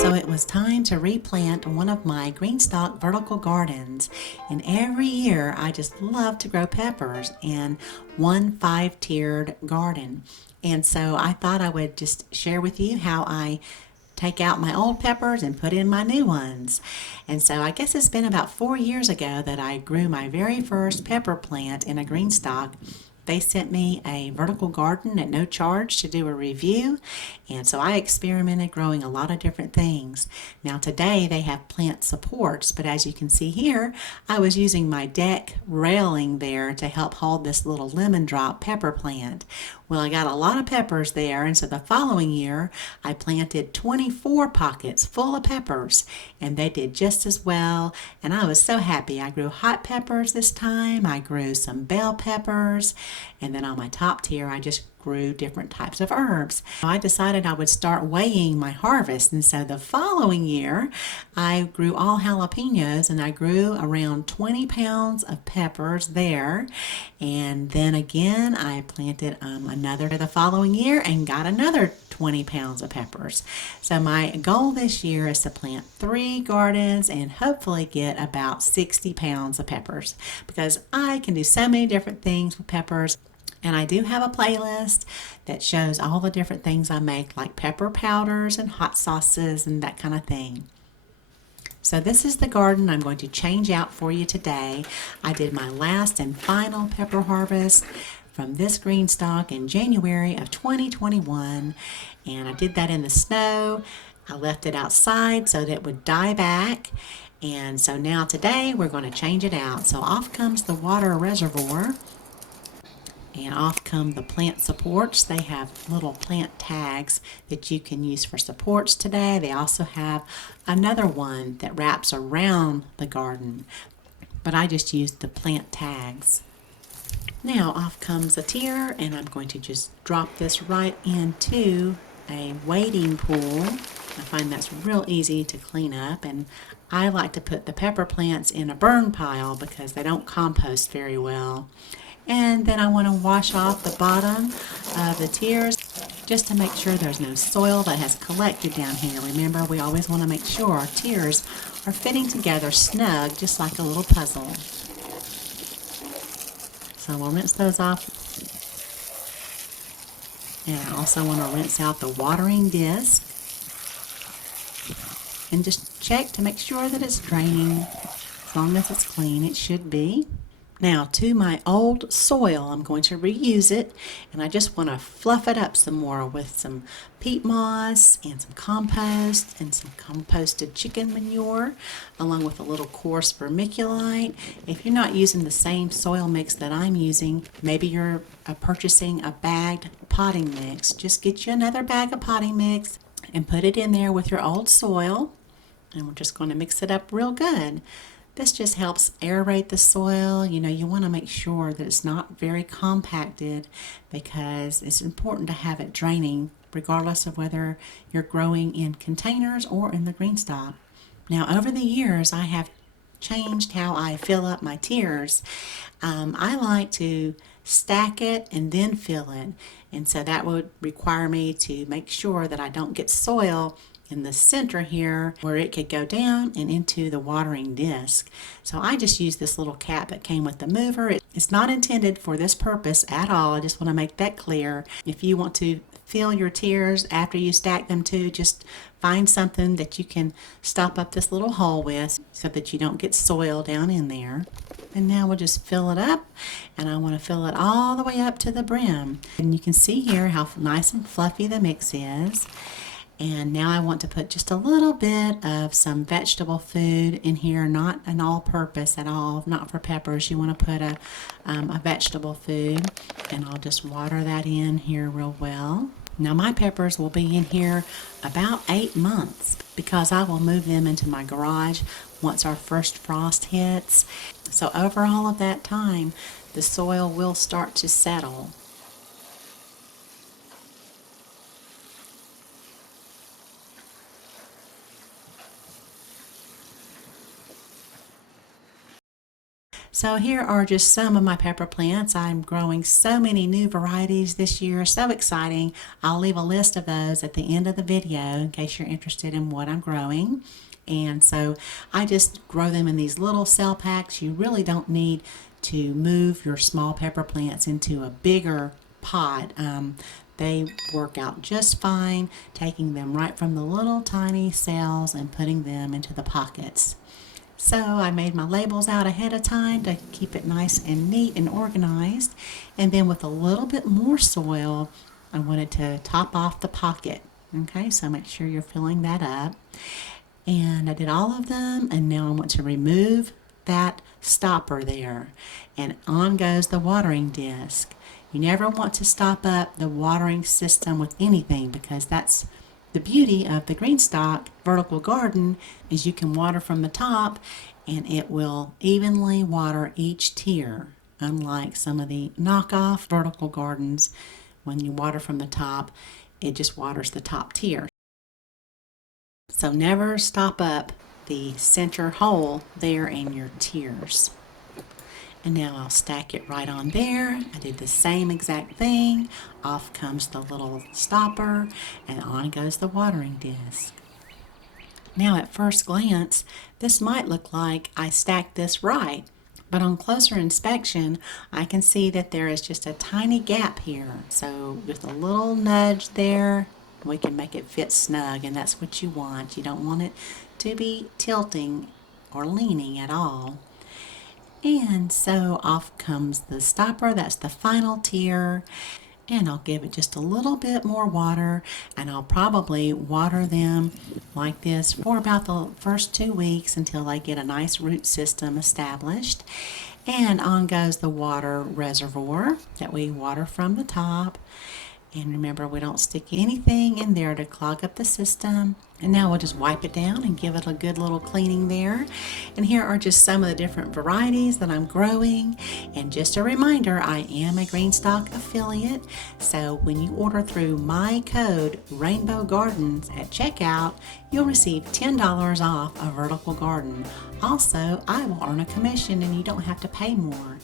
So it was time to replant one of my Greenstalk Vertical Gardens. And every year I just love to grow peppers in one 5-tiered garden. And so I thought I would just share with you how I take out my old peppers and put in my new ones. And so I guess it's been about 4 years ago that I grew my very first pepper plant in a Greenstalk. They sent me a vertical garden at no charge to do a review, and so I experimented growing a lot of different things. Now today they have plant supports, but as you can see here, I was using my deck railing there to help hold this little lemon drop pepper plant. Well, I got a lot of peppers there, and so the following year I planted 24 pockets full of peppers, and they did just as well, and I was so happy. I grew hot peppers this time, I grew some bell peppers, and then on my top tier I just grew different types of herbs. I decided I would start weighing my harvest, and so the following year I grew all jalapenos, and I grew around 20 pounds of peppers there. And then again I planted another the following year and got another 20 pounds of peppers. So my goal this year is to plant 3 gardens and hopefully get about 60 pounds of peppers, because I can do so many different things with peppers. And I do have a playlist that shows all the different things I make, like pepper powders and hot sauces and that kind of thing. So this is the garden I'm going to change out for you today. I did my last and final pepper harvest from this Greenstalk in January of 2021, and I did that in the snow. I left it outside so that it would die back, and so now today we're going to change it out. So off comes the water reservoir, and off come the plant supports. They have little plant tags that you can use for supports today. They also have another one that wraps around the garden, but I just used the plant tags. Now off comes a tier, and I'm going to just drop this right into a wading pool. I find that's real easy to clean up, and I like to put the pepper plants in a burn pile because they don't compost very well. And then I want to wash off the bottom of the tiers just to make sure there's no soil that has collected down here. Remember, we always want to make sure our tiers are fitting together snug, just like a little puzzle. So we'll rinse those off. And I also want to rinse out the watering disc and just check to make sure that it's draining. As long as it's clean, it should be. Now to my old soil, I'm going to reuse it, and I just want to fluff it up some more with some peat moss and some compost and some composted chicken manure, along with a little coarse vermiculite. If you're not using the same soil mix that I'm using, maybe you're purchasing a bagged potting mix, just get you another bag of potting mix and put it in there with your old soil, and we're just going to mix it up real good. This just helps aerate the soil. You know, you want to make sure that it's not very compacted, because it's important to have it draining regardless of whether you're growing in containers or in the Greenstalk. Now over the years I have changed how I fill up my tiers. I like to stack it and then fill it, and so that would require me to make sure that I don't get soil in the center here where it could go down and into the watering disc. So I just use this little cap that came with the mover. It's not intended for this purpose at all. I just want to make that clear. If you want to fill your tiers after you stack them too, just find something that you can stop up this little hole with so that you don't get soil down in there. And now we'll just fill it up, and I want to fill it all the way up to the brim. And you can see here how nice and fluffy the mix is. And now I want to put just a little bit of some vegetable food in here, not an all-purpose at all, not for peppers. You want to put a vegetable food, and I'll just water that in here real well. Now my peppers will be in here about 8 months, because I will move them into my garage once our first frost hits. So over all of that time, the soil will start to settle. So here are just some of my pepper plants. I'm growing so many new varieties this year, so exciting. I'll leave a list of those at the end of the video in case you're interested in what I'm growing. And so I just grow them in these little cell packs. You really don't need to move your small pepper plants into a bigger pot. They work out just fine, taking them right from the little tiny cells and putting them into the pockets. So I made my labels out ahead of time to keep it nice and neat and organized. And then with a little bit more soil, I wanted to top off the pocket. Okay, so make sure you're filling that up. And I did all of them, and now I want to remove that stopper there. And on goes the watering disc. You never want to stop up the watering system with anything, because that's the beauty of the Greenstalk Vertical Garden is you can water from the top and it will evenly water each tier, unlike some of the knockoff vertical gardens. When you water from the top, it just waters the top tier. So never stop up the center hole there in your tiers. And now I'll stack it right on there. I did the same exact thing. Off comes the little stopper and on goes the watering disc. Now at first glance, this might look like I stacked this right, but on closer inspection, I can see that there is just a tiny gap here. So with a little nudge there, we can make it fit snug, and that's what you want. You don't want it to be tilting or leaning at all. And so off comes the stopper. That's the final tier. And I'll give it just a little bit more water, and I'll probably water them like this for about the first 2 weeks until I get a nice root system established. And on goes the water reservoir that we water from the top. And remember, we don't stick anything in there to clog up the system. And now we'll just wipe it down and give it a good little cleaning there. And here are just some of the different varieties that I'm growing. And just a reminder, I am a Greenstalk affiliate. So when you order through my code Rainbow Gardens at checkout, you'll receive $10 off a vertical garden. Also, I will earn a commission and you don't have to pay more.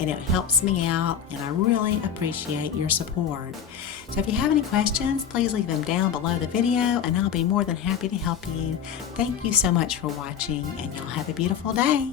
And it helps me out, and I really appreciate your support. So if you have any questions, please leave them down below the video and I'll be more than happy to help you. Thank you so much for watching, and y'all have a beautiful day.